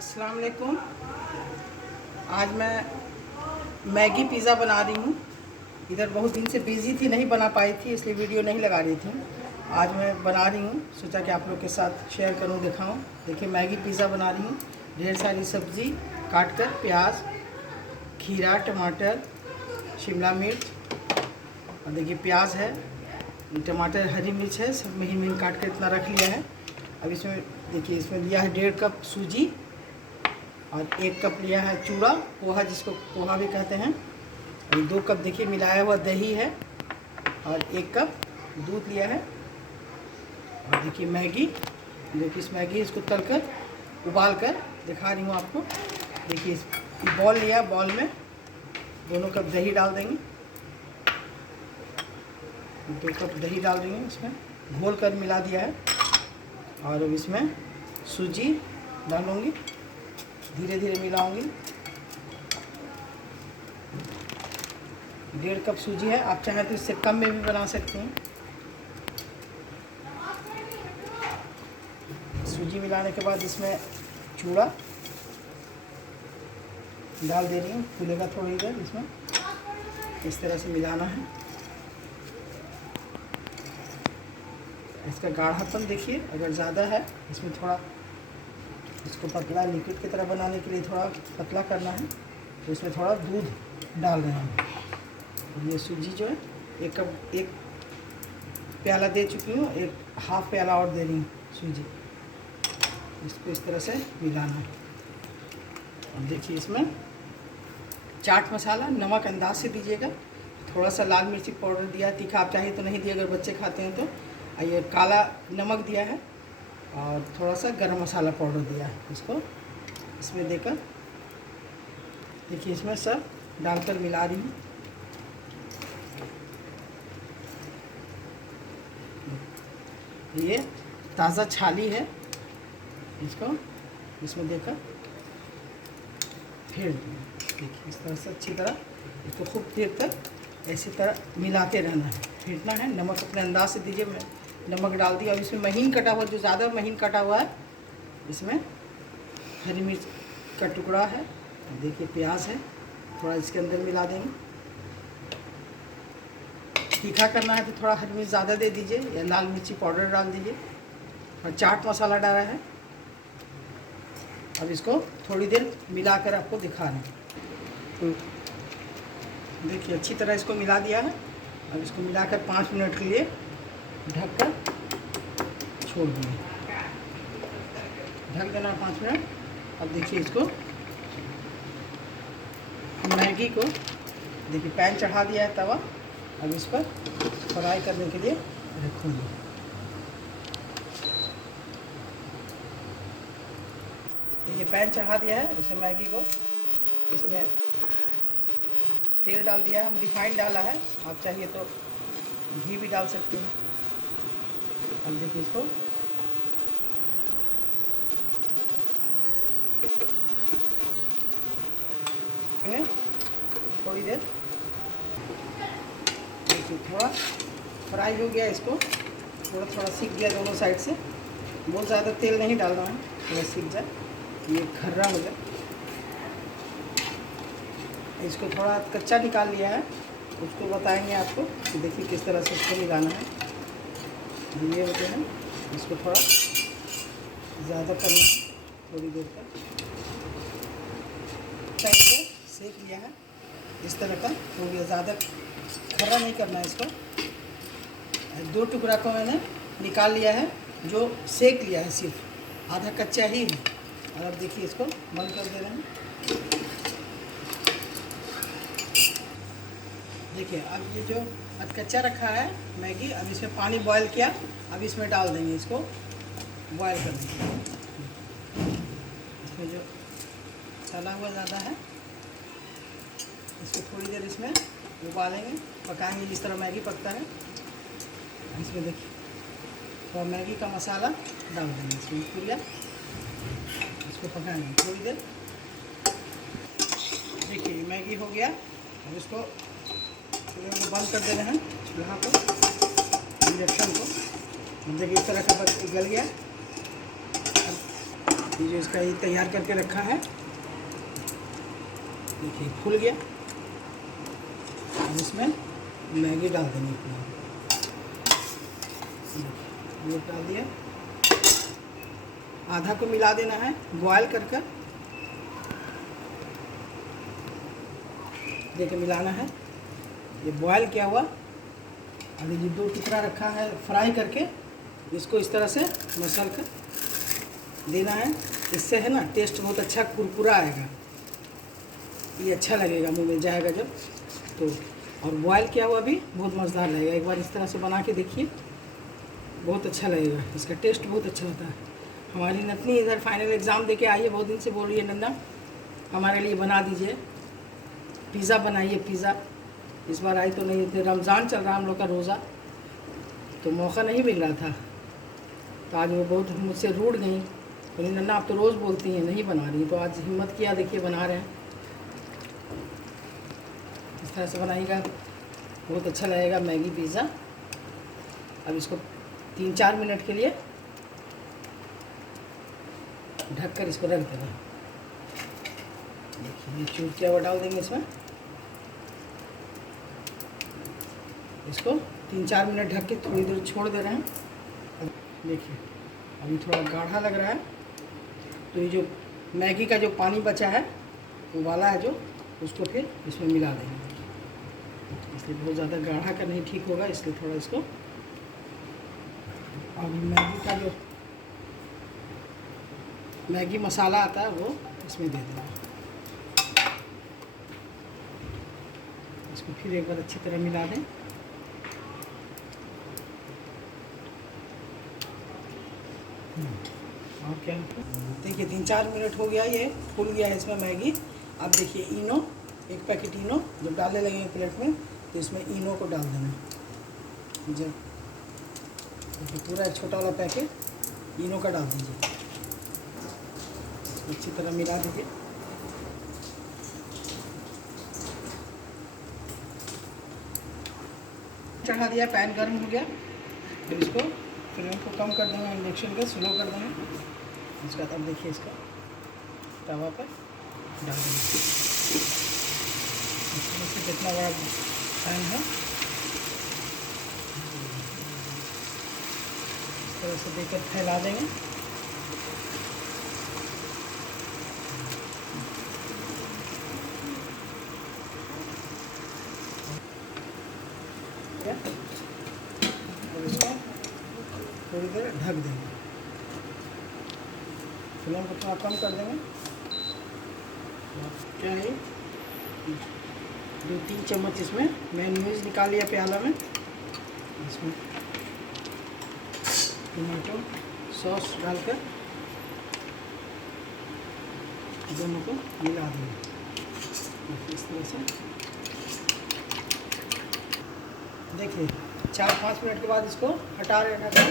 अस्सलाम वालेकुम। आज मैं मैगी पिज़्ज़ा बना रही हूँ। इधर बहुत दिन से बिज़ी थी, नहीं बना पाई थी, इसलिए वीडियो नहीं लगा रही थी। आज मैं बना रही हूँ, सोचा कि आप लोग के साथ शेयर करूँ, दिखाऊँ। देखिए मैगी पिज़्ज़ा बना रही हूँ। ढेर सारी सब्ज़ी काट कर, प्याज, खीरा, टमाटर, शिमला मिर्च, और देखिए प्याज है, टमाटर, हरी मिर्च है, सब महीन महीन काट कर इतना रख लिया है। अब इसमें देखिए, इसमें लिया है 1.5 कप सूजी और 1 कप लिया है चूड़ा, पोहा, जिसको पोहा भी कहते हैं। और 2 कप देखिए मिलाया हुआ दही है और 1 कप दूध लिया है। और देखिए मैगी, देखिए इस मैगी इसको तलकर उबाल कर दिखा रही हूँ आपको। देखिए इस बॉल लिया, बॉल में 2 कप दही डाल देंगे, 2 कप दही डाल देंगे, इसमें घोल कर मिला दिया है। और अब इसमें सूजी डालूँगी, धीरे धीरे मिलाऊंगी। 1.5 कप सूजी है, आप चाहें तो इससे कम में भी बना सकते हैं। सूजी मिलाने के बाद इसमें चूड़ा डाल दे रही हूँ, फूलेगा थोड़ी देर। इसमें इस तरह से मिलाना है। इसका गाढ़ापन देखिए, अगर ज़्यादा है इसमें थोड़ा, इसको पतला लिक्विड की तरह बनाने के लिए थोड़ा पतला करना है, तो इसमें थोड़ा दूध डाल रहे हैं। ये सूजी जो है 1 कप, 1 प्याला दे चुकी हूँ, 1 हाफ प्याला और दे रही हूँ सूजी। इसको इस तरह से मिलाना है। अब देखिए इसमें चाट मसाला, नमक अंदाज से दीजिएगा। थोड़ा सा लाल मिर्ची पाउडर दिया, तीखा आप चाहिए तो नहीं दिए, अगर बच्चे खाते हैं तो। ये काला नमक दिया है और थोड़ा सा गरम मसाला पाउडर दिया है। इसको इसमें देकर देखिए इसमें सब डालकर मिला रही हूँ। ये ताज़ा छाली है, इसको इसमें देकर फेर दूँ। देखिए इस तरह से अच्छी तरह इसको खूब देर तक ऐसी तरह मिलाते रहना है, फेंटना है। नमक अपने अंदाज से दीजिए, मैं नमक डाल दिया। और इसमें महीन कटा हुआ, जो ज़्यादा महीन कटा हुआ है, इसमें हरी मिर्च का टुकड़ा है, देखिए प्याज है, थोड़ा इसके अंदर मिला देंगे। तीखा करना है तो थोड़ा हरी मिर्च ज़्यादा दे दीजिए, या लाल मिर्ची पाउडर डाल दीजिए। और चाट मसाला डाला है। अब इसको थोड़ी देर मिलाकर आपको दिखा रहे हैं। देखिए अच्छी तरह इसको मिला दिया है। अब इसको मिलाकर 5 मिनट के लिए ढककर छोड़ देंगे, ढक देना 5 मिनट। अब देखिए इसको, मैगी को देखिए पैन चढ़ा दिया है, तवा। अब इस पर फ्राई करने के लिए रखूँगी। देखिए पैन चढ़ा दिया है, उसमें मैगी को, इसमें तेल डाल दिया है, हम रिफाइंड डाला है, आप चाहिए तो घी भी डाल सकते हैं। अब देखिए इसको थोड़ी देर देखिए, थोड़ा फ्राई हो गया, इसको थोड़ा थोड़ा सीख गया दोनों साइड से। बहुत ज़्यादा तेल नहीं डालना है, थोड़ा सीख जाए, ये खर्रा हो जाए। इसको थोड़ा कच्चा निकाल लिया है, उसको बताएंगे आपको कि देखिए किस तरह से इसको मिलाना है। ये होते हैं, इसको थोड़ा ज़्यादा करना है, थोड़ी देर तक साइड से सेक लिया है, इस तरह का हो गया। ज़्यादा खर्रा नहीं करना है इसको। 2 टुकड़ा को मैंने निकाल लिया है, जो सेक लिया है, सिर्फ आधा कच्चा ही है। और अब देखिए इसको बंद कर दे रहे हैं। देखिए अब ये जो कच्चा रखा है मैगी, अब इसमें पानी बॉयल किया, अब इसमें डाल देंगे, इसको बॉयल कर देंगे। इसमें जो तला हुआ ज़्यादा है, इसको थोड़ी देर इसमें उबालेंगे, पकाएंगे, जिस तरह मैगी पकता है। इसमें देखिए तो मैगी का मसाला डाल देंगे इसमें पूरा, इसको पकाएंगे थोड़ी देर। देखिए मैगी हो गया, अब इसको बंद कर दे रहे हैं चूल्हा को, इंडक्शन को। देखिए इस तरह का गल गया। ये जो इसका ये तैयार करके रखा है, देखिए फूल गया। अब इसमें मैगी डाल देंगे अपना, ये डाल दिया। आधा को मिला देना है बॉयल कर कर, देखिए मिलाना है। ये बॉयल किया हुआ अभी ये 2 टुकड़ा रखा है फ्राई करके, इसको इस तरह से मसल कर देना है। इससे है ना टेस्ट बहुत अच्छा कुरकुरा आएगा, ये अच्छा लगेगा, मुंह में जाएगा जब तो। और बॉयल किया हुआ भी बहुत मज़ेदार लगेगा। एक बार इस तरह से बना के देखिए, बहुत अच्छा लगेगा, इसका टेस्ट बहुत अच्छा होता है। हमारी नतनी इधर फाइनल एग्ज़ाम देके आई है, बहुत दिन से बोल रही है नंदा हमारे लिए बना दीजिए, पिज़्ज़ा बनाइए पिज़्ज़ा। इस बार आई तो नहीं थे, रमज़ान चल रहा हम लोग का रोज़ा, तो मौका नहीं मिल रहा था। तो आज वो बहुत मुझसे रूठ गई, बोली नन्ना आप तो रोज़ बोलती हैं नहीं बना रही, तो आज हिम्मत किया, देखिए बना रहे हैं। इस तरह से बनाइएगा, बहुत अच्छा लगेगा मैगी पिज़्ज़ा। अब इसको 3-4 मिनट के लिए ढक कर इसको रख देना। देखिए ये चूर किया हुआ डाल देंगे इसमें, इसको 3-4 मिनट ढक के थोड़ी देर छोड़ दे रहे हैं। देखिए अभी थोड़ा गाढ़ा लग रहा है, तो ये जो मैगी का जो पानी बचा है वो वाला है जो, उसको फिर इसमें मिला देंगे। इसलिए बहुत ज़्यादा गाढ़ा का नहीं ठीक होगा, इसलिए थोड़ा इसको। और मैगी का जो मैगी मसाला आता है वो इसमें दे देंगे। इसको फिर एक बार अच्छी तरह मिला दें। और क्या देखिए 3-4 मिनट हो गया, ये फूल गया है इसमें मैगी। अब देखिए इनो, 1 पैकेट इनो जब डालने लगेंगे प्लेट में तो इसमें इनो को डाल देना। जब पूरा एक छोटा वाला पैकेट इनो का डाल दीजिए, अच्छी तरह मिला दीजिए। चढ़ा दिया, पैन गर्म हो गया, फिर इसको फ्लेम को कम कर देंगे, इंडक्शन का स्लो कर देंगे। इसका अब देखिए इसका तवा पर डाल देंगे। इसमें कितना बड़ा पैन है, इस तरह से देकर फैला देंगे। और इसको थोड़ी देर ढक देंगे, फ्लेम को थोड़ा कम कर देंगे। क्या है 2-3 चम्मच इसमें मेयोनीज निकाल लिया प्याला में, इसमें टमाटो सॉस डालकर दोनों को मिला देंगे इस तरह से। देखिए 4-5 मिनट के बाद इसको हटा रहना था।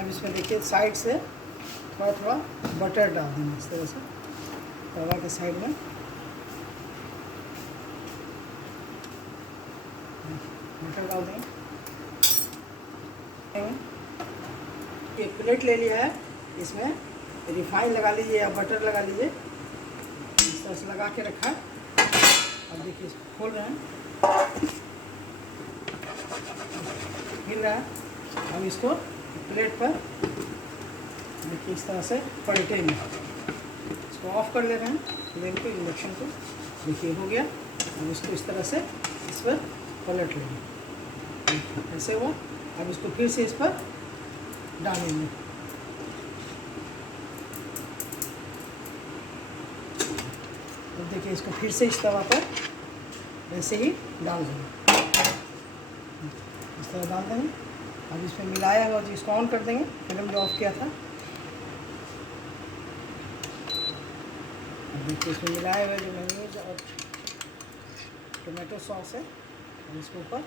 अब इसमें देखिए साइड से थोड़ा थोड़ा बटर डाल देंगे इस तरह से तवा के साइड में। बटर डाल देंगे। एक प्लेट ले लिया है, इसमें रिफाइन लगा लीजिए या बटर लगा लीजिए, इस तरह से लगा के रखा है। अब देखिए इसको खोल रहे हैं, हिल रहा है। अब इसको प्लेट पर देखिए इस तरह से पलटेंगे, इसको ऑफ कर ले रहे हैं फ्लेम को, इंडक्शन को। देखिए हो गया। अब इसको इस तरह से इस पर पलट लेंगे, ऐसे हुआ। अब इसको फिर से इस पर डालेंगे। तो देखिए इसको फिर से इस तवा पर ऐसे ही डाल देंगे, इस तरह डाल देंगे। अब इसमें मिलाया हुआ, इसको ऑन कर देंगे, फ्लेम जो ऑफ किया था। अब देखिए इसमें मिलाया हुआ जो मेयोनीज और टोमेटो सॉस है, और इसके ऊपर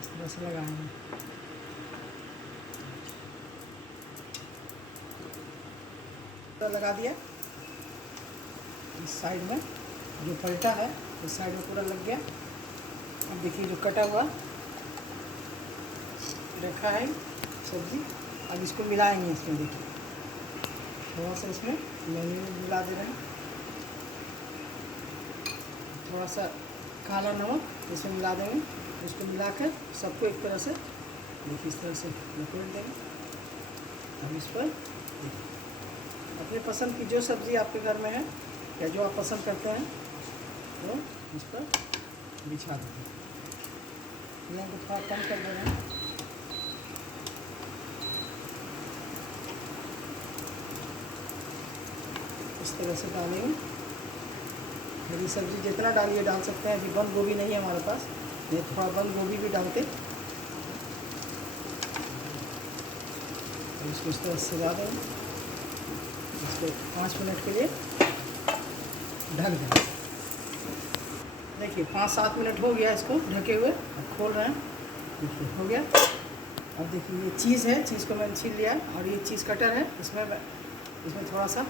इस तरह से लगाएंगे। तो लगा दिया इस साइड में, जो पलटा है इस साइड में पूरा लग गया। अब देखिए जो कटा हुआ रखा है सब्जी, अब इसको मिलाएंगे इसमें। देखिए थोड़ा सा इसमें मेयोनीज मिला दे रहे हैं, थोड़ा सा काला नमक इसमें मिला देंगे। इसको मिलाकर सबको एक तरह से देखिए इस तरह से लपेट देंगे। अब इस पर अपने पसंद की जो सब्ज़ी आपके घर में है या जो आप पसंद करते हैं तो इस पर बिछा देते हैं। फ्लेम को थोड़ा कम कर दे रहे हैं। इस तरह से डालेंगे। हरी सब्ज़ी जितना डालिए डाल सकते हैं। अभी बंद गोभी नहीं है हमारे पास, नहीं थोड़ा बंद गोभी भी डालते। तो इसको इस तरह से सजा देंगे। इसको 5 मिनट के लिए ढक देंगे। देखिए 5-7 मिनट हो गया इसको ढके हुए। अब खोल रहे हैं, देखिए हो गया। अब देखिए ये चीज़ है, चीज़ को मैंने छील लिया और ये चीज़ कटर है, इसमें थोड़ा सा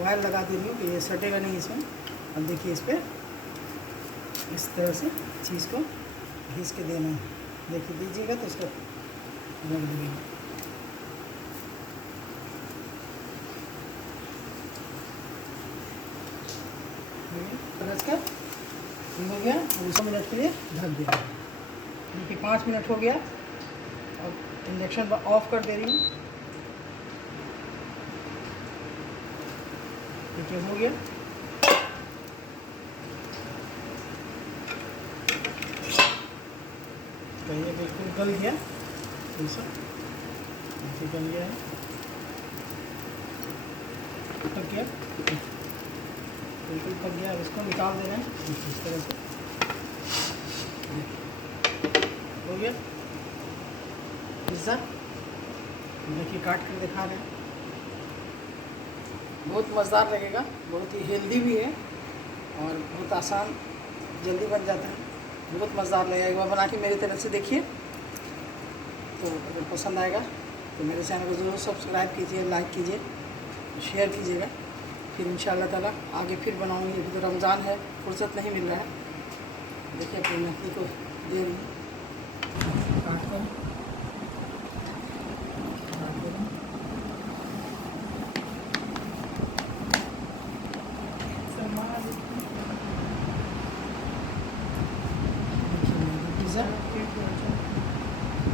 ऑयल लगा दे रही हूँ कि ये सटेगा नहीं इसमें। अब देखिए इस पर इस तरह से चीज़ को घिस के देना है। देखिए दीजिएगा तो इसको रख देंगे। रच कर हो गया और 2 मिनट के लिए ढक देंगे। देखिए 5 मिनट हो गया और इंडक्शन ऑफ कर दे रही हूँ। देखिए हो गया। तो ये बिल्कुल गल गया, ऐसा देखिए गल गया है, पक गया, बिल्कुल पक गया। अब इसको निकाल दे रहे हैं इस तरह से। हो गया पिज़्ज़ा। देखिए काट कर दिखा रहे हैं। बहुत मज़ेदार लगेगा, बहुत ही हेल्दी भी है और बहुत आसान, जल्दी बन जाता है। बहुत मज़ेदार लगेगा। एक बार बना के मेरी तरफ से देखिए, तो अगर पसंद आएगा तो मेरे चैनल को ज़रूर सब्सक्राइब कीजिए, लाइक कीजिए, शेयर कीजिएगा। फिर इंशाअल्लाह ताला आगे फिर बनाऊँगी। अभी तो रमज़ान है, फुर्सत नहीं मिल रहा है। देखिए अपनी नकली को दे रही हूँ काट कर।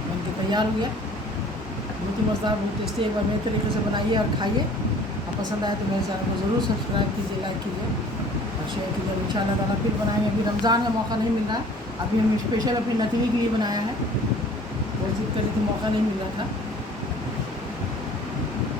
बन के तैयार हो गया। बहुत ही मज़ेदार, बहुत टेस्टी। एक बार मेरे तरीके से बनाइए और खाइए। आप पसंद आए तो मेरे चैनल को ज़रूर सब्सक्राइब कीजिए, लाइक कीजिए और शेयर कीजिए। इंशाअल्लाह ताला फिर बनाएंगे। अभी रमज़ान का मौका नहीं मिल रहा है। अभी हम स्पेशल अपनी नतीनी के लिए बनाया है। बहुत जिद करी थी, मौका नहीं मिल रहा था।